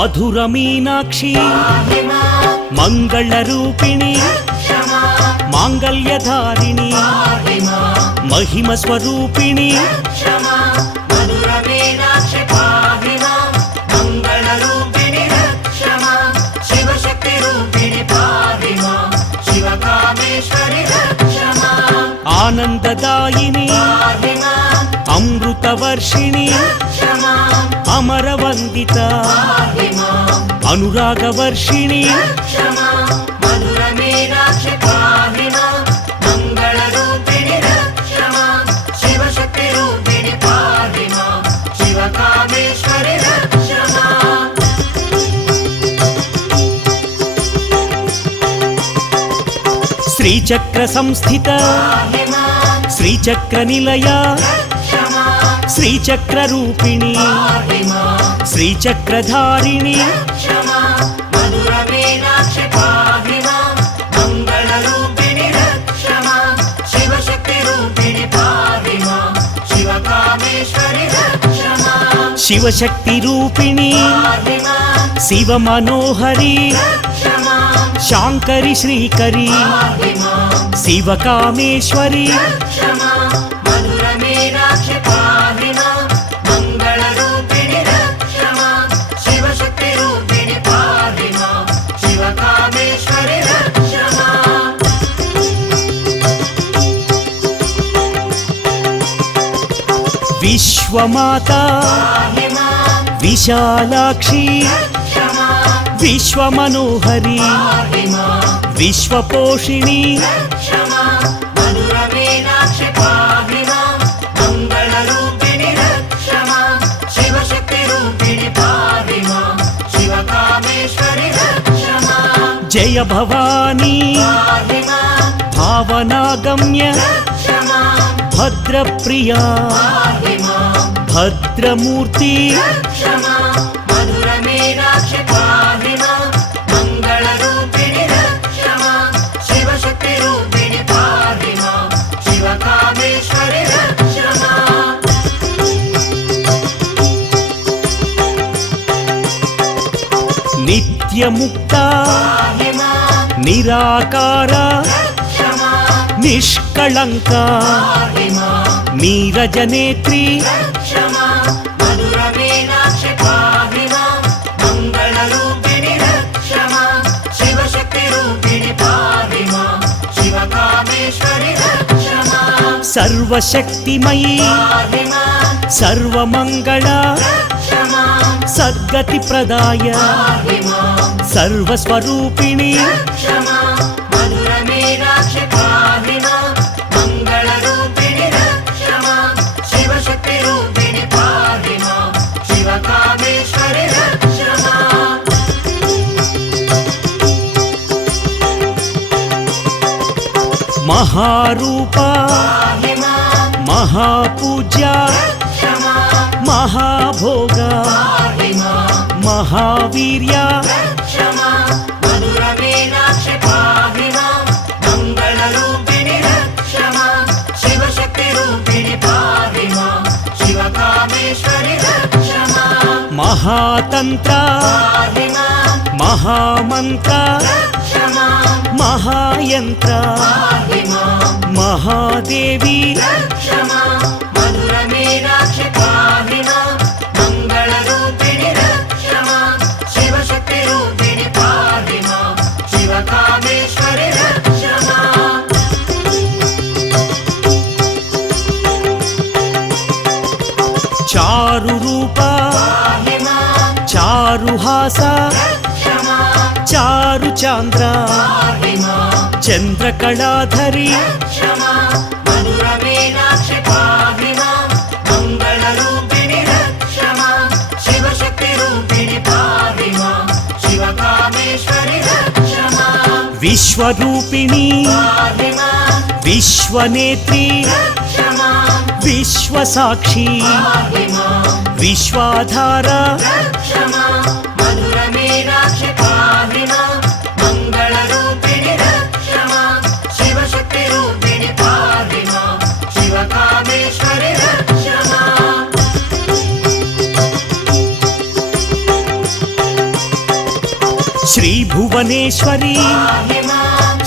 మధుర మీనాక్షి మంగళ రూపిణి మాంగళ్యధారిణి మహిమ స్వరూపిణి ఆనందదాయిని అమృతవర్షిణి అమరవందిత అనురాగవర్షిణి శ్రీచక్ర సంస్థిత శ్రీచక్ర నిలయ శ్రీచక్ర రూపిణి శ్రీచక్రధారిణి శివశక్తి రూపిణి శివ మనోహరి శాంకరి శ్రీకరి శివకామేశ్వరి విశ్వమాత విశాలాక్షి విశ్వమనోహరి విశ్వపోషిణి జయ భవానీ భావనాగమ్య భద్రప్రియా భద్రమూర్తి నిత్యముక్త నిరాకార నిష్కళంక నీరజనేత్రి సర్వశక్తిమయీ సర్వమంగళ సద్గతి ప్రదాయ సర్వస్వరూపిణి మహారూప మహాపూజ్య మహాభోగ మహావీర్య మహాతంత్ర మహామంత్ర మహాయంత్ర మహాదేవి చారు రూప చారుహాస చారు చాంద్ర చంద్రకళాధరి విశ్వరూపిణి విశ్వనేత్రి విశ్వసాక్షి విశ్వాధార పరమేశ్వరి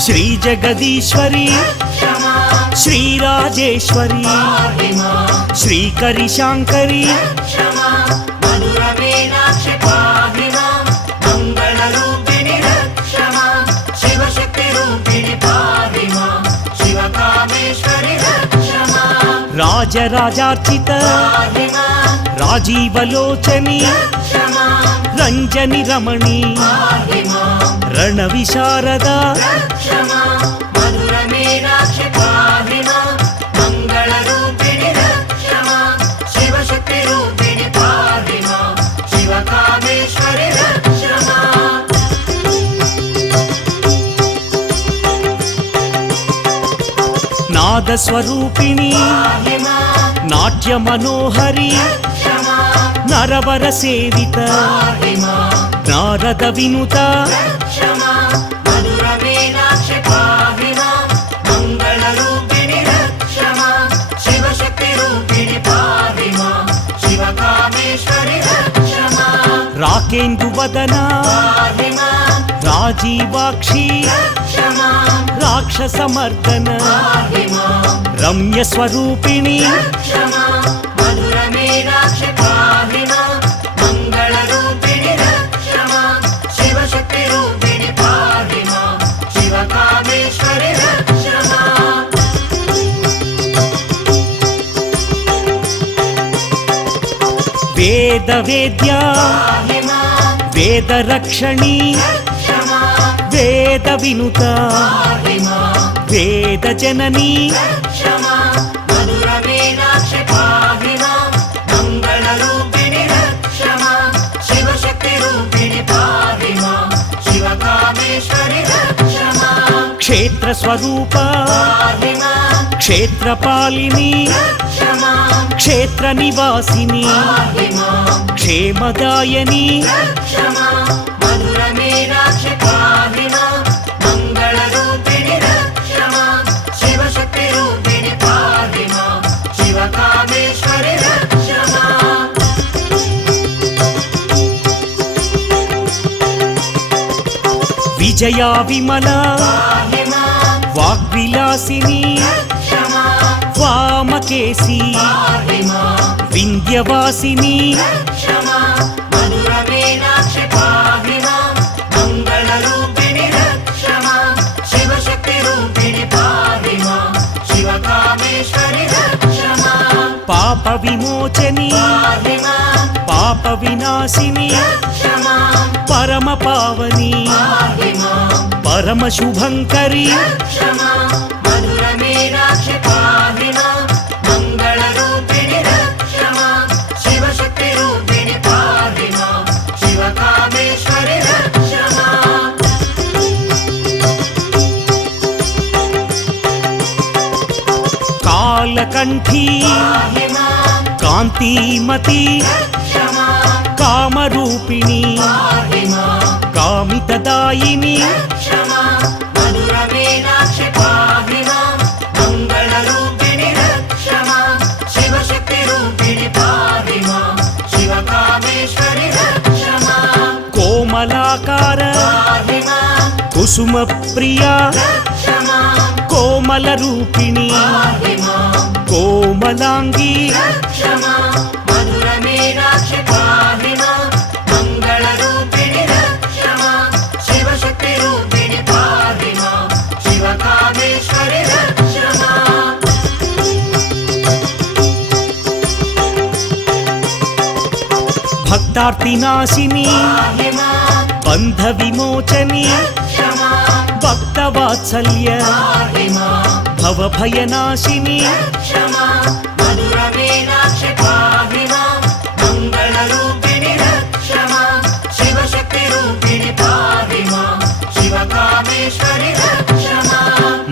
శ్రీ జగదీశ్వరి శ్రీరాజేశ్వరి శ్రీకరి శాంకరి రాజరాజార్చిత రాజీవలోచని రంజని రమణి రణ విశారద నాదస్వరూపిణి నాట్య మనోహరి నరవర సేవిత నారద వినుత రాకేందు వదన రాజీవాక్షి రాక్షసమర్దన రమ్య స్వరూపిణి వేద వేద్య వేద రక్షణి వేద వినుత వేద జనని క్షేత్ర స్వరూప క్షేత్రపాలిని క్షేత్ర నివాసిని క్షేమదాయని విజయా విమల వాగ్విలాసిని వామకేసి వింధ్యవాసిని పాప విమోచని పాప వినాశిని పరమ పావని పరమ శుభంకరి కాలకంఠీ కాంతిమతి కామరూపిణి కామితదాయిని కోమలాకార కుసుమ ప్రియా కోమల రూపిణి కోమలాంగి భక్తార్తినాశిని బంధ విమోచని భక్తవాత్సల్య భవభయనాశిని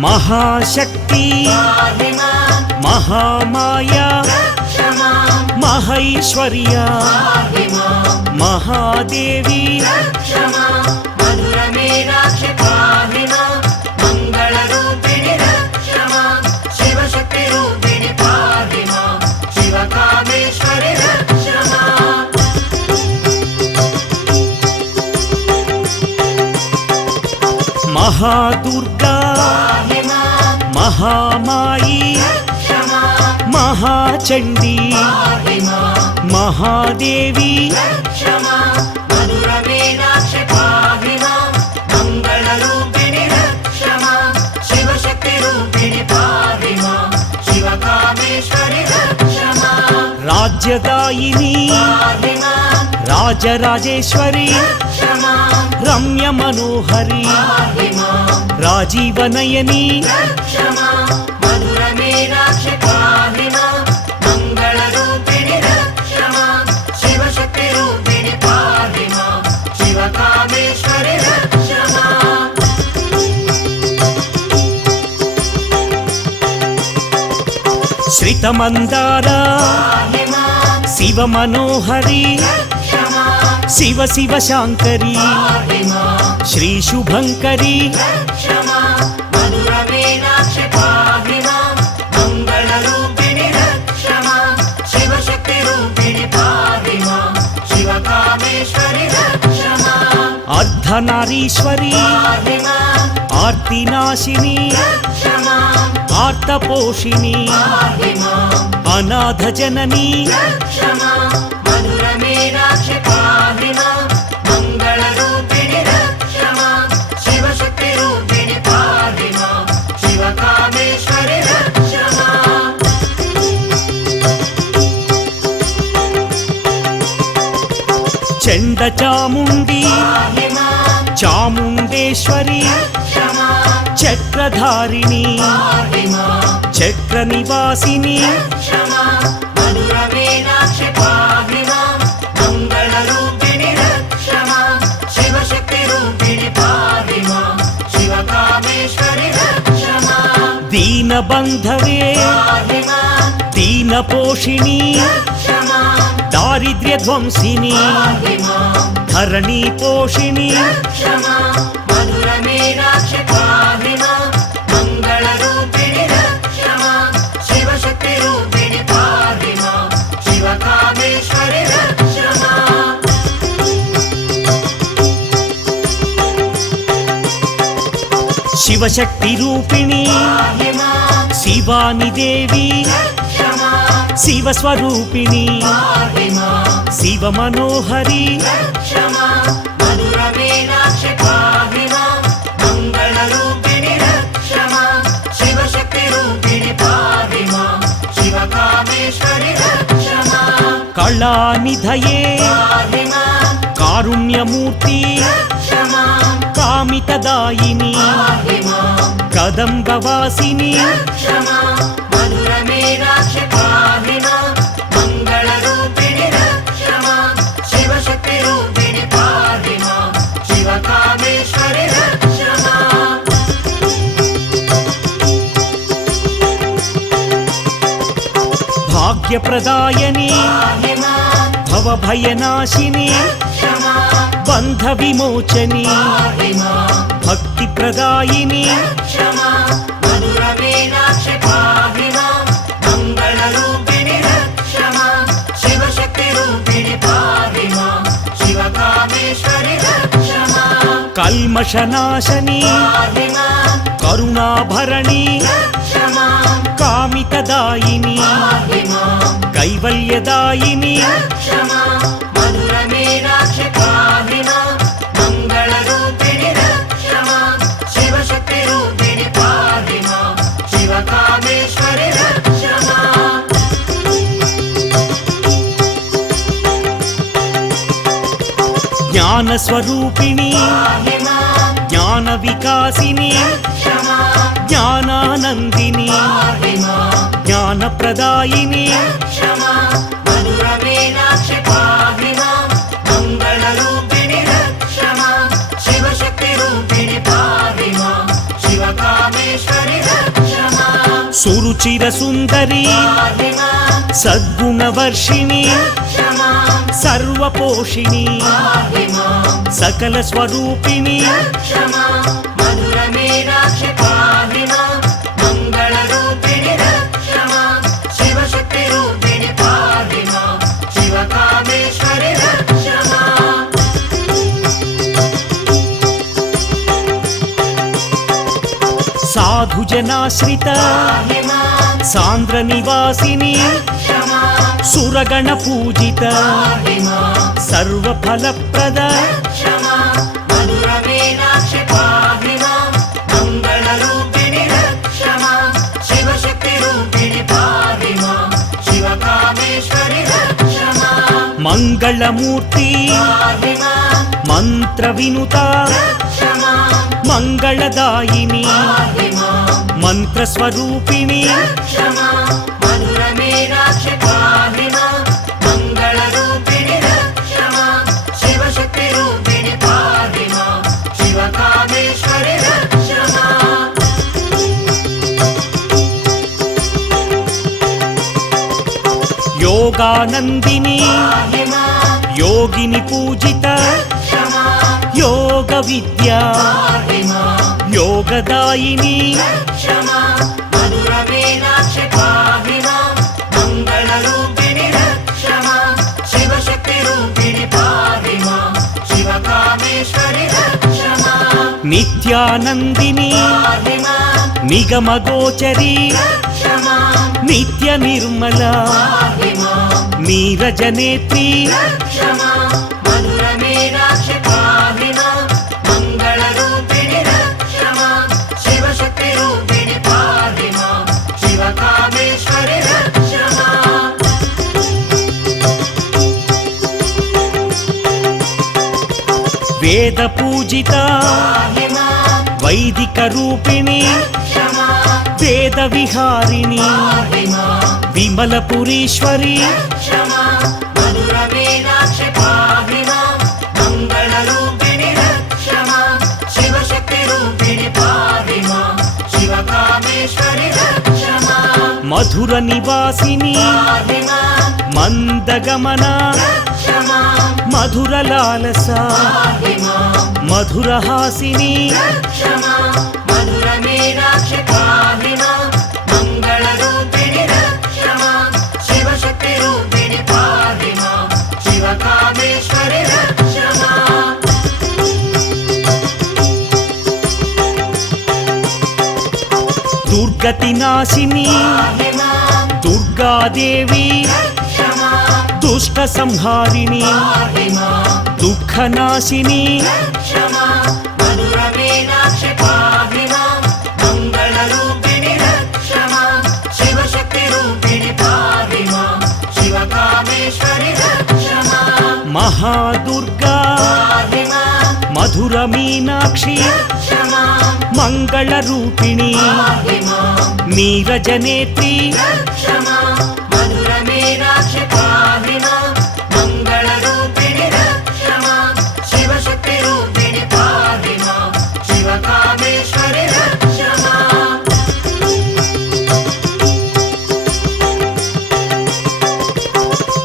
మహాశక్తి మహామాయా మహైశ్వర్య మహాదేవి మహాదుర్గా మహామాయి మహాచండీ మహాదేవి రాజ్యదాయిని రాజరాజేశ్వరి రమ్య మనోహరి రాజీవనయని శ్రితమందార శివ మనోహరి శివ శివ శాంకరి శ్రీ శుభంకరి అర్ధనారీశ్వరి ఆర్తినాశిని ఆర్తపోషిణి అనాథ జనని చండ చాముండి చాముండేశ్వరి చక్రధారిణి చక్ర నివాసిని దీనబంధవే దీనపోషిణి దారిద్ర్య ధ్వంసిని ధరణి పోషిణి శివశక్తి రూపిణి శివాని దేవి శివస్వరూపిణి శివ మనోహరి కళానిధయే కారుణ్యమూర్తి కామితదాయిని కదంబవాసిని భాగ్యప్రదాయని భవభయనాశిని బంధ విమోచని భక్తి ప్రదాయిని కల్మషనాశని కరుణాభరణి కామితదాయిని కైవల్యదాయిని జ్ఞానస్వరూపిణి జ్ఞాన వికాసిని జ్ఞానానందిని జ్ఞానప్రదాయిని సురుచిర సుందరి సద్గుణవర్షిణి సర్వపోషిణి సకల స్వరూపిణి సాధుజనాశ్రిత పాహి మాం సాంద్ర నివాసిని రక్ష మాం సురగణ పూజిత పాహి మాం సర్వఫలప్రద రక్ష మాం మధుర మీనాక్షి పాహి మాం మంగళరూపిణి రక్ష మాం శివశక్తి రూపిణి పాహి మాం శివకామేశ్వరి రక్ష మాం మంగళమూర్తి పాహి మాం మంత్ర వినుత రక్ష మాం మంగళదాయిని పాహి మాం మంత్రస్వరూపిణి రక్ష మాం మధుర మీనాక్షి పాహి మాం మంగళరూపిణి రక్ష మాం శివశక్తి రూపిణి పాహి మాం శివకామేశ్వరి రక్ష మాం యోగానందిని పాహి మాం యోగిని పూజిత రక్ష మాం యోగ విద్య పాహి మాం యోగదాయిని రక్ష మాం మధుర మీనాక్షి పాహి మాం మంగళరూపిణి రక్ష మాం శివశక్తి రూపిణి పాహి మాం శివకామేశ్వరి రక్ష మాం నిత్యానందిని పాహి మాం నిగమగోచరి రక్ష మాం నిత్య నిర్మల పాహి మాం నీరజనేత్రి రక్ష మాం మధుర మీనాక్షి పాహి మాం మంగళరూపిణి రక్ష మాం శివశక్తి రూపిణి పాహి మాం శివకామేశ్వరి రక్ష మాం వేద పూజిత పాహి మాం వైదిక రూపిణి రక్ష మాం వేద విహారిణి పాహి మాం విమలపురీశ్వరి రక్ష మాం మధుర మీనాక్షి పాహి మాం మంగళరూపిణి రక్ష మాం శివశక్తి రూపిణి పాహి మాం శివకామేశ్వరి రక్ష మాం మధుర నివాసిని పాహి మాం మందగమన రక్ష మాం మధుర లాలస పాహి మాం మధురహాసిని రక్ష మాం మధుర మీనాక్షి పాహి మాం మంగళరూపిణి రక్ష మాం శివశక్తి రూపిణి పాహి మాం శివకామేశ్వరి రక్ష మాం దుర్గతి నాశిని పాహి మాం దుర్గాదేవి రక్ష మాం దుష్ట సంహారిణి పాహి మాం దుఃఖనాశిని రక్ష మాం మధుర మీనాక్షి పాహి మాం మంగళరూపిణి రక్ష మాం శివశక్తి రూపిణి పాహి మాం శివకామేశ్వరి రక్ష మాం మహాదుర్గా పాహి మాం మధుర మీనాక్షి రక్ష మాం మంగళ రూపిణి పాహి మాం నీరజనేత్రి రక్ష మాం మధుర మీనాక్షి పాహి మాం మంగళరూపిణి రక్ష మాం శివశక్తి రూపిణి పాహి మాం శివకామేశ్వరి రక్ష మాం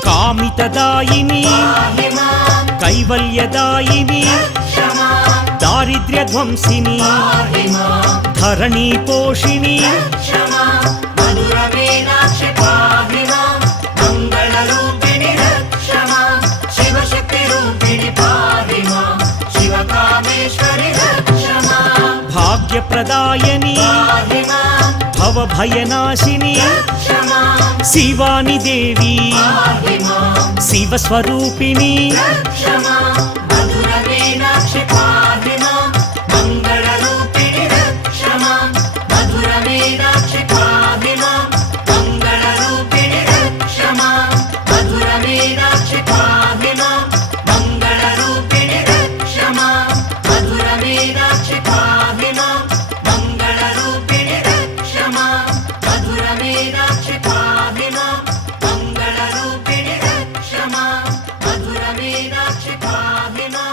కామితదాయిని పాహి మాం కైవల్యదాయిని రక్ష మాం దారిద్ర్యధ్వంసిని పాహి మాం ధరణి పోషిణి రక్ష మాం మధుర మీనాక్షి పాహి మాం మంగళరూపిణి రక్ష మాం శివశక్తి రూపిణి పాహి మాం శివకామేశ్వరి రక్ష మాం భాగ్యప్రదాయని పాహి మాం భవభయనాశిని రక్ష మాం శివాని దేవి పాహి మాం శివస్వరూపిణి రక్ష మాం మధుర మీనాక్షి పాహి మాం మంగళరూపిణి రక్ష మాం మధుర మీనాక్షి పాహి మాం మంగళరూపిణి రక్ష మాం మధుర మీనాక్షి పాహి మాం మంగళరూపిణి రక్ష మాం మధుర మీనాక్షి పాహి మాం మంగళరూపిణి రక్ష మాం మధుర మీనాక్షి పాహి మాం మంగళరూపిణి రక్ష మాం మధుర మీనాక్షి పాహి మాం